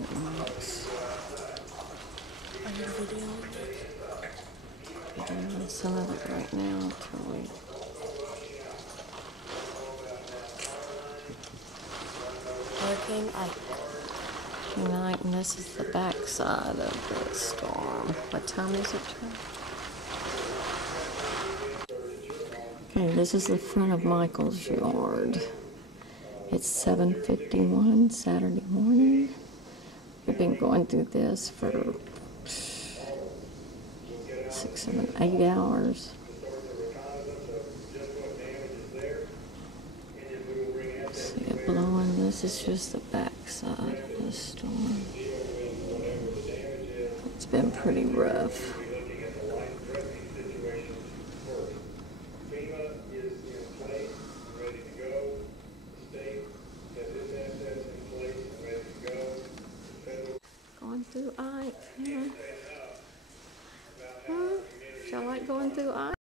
Nice. Are you videoing it? Doing some of it right now until we. Hurricane Ike. Tonight, and this is the back side of the storm. What time is it, Trey? Okay, this is the front of Michael's yard. It's 7:51 Saturday morning. We've been going through this for 6, 7, 8 hours. See it blowing. This is just the back side of the storm. It's been pretty rough. Going through Ike, yeah. Huh? Y'all like going through Ike?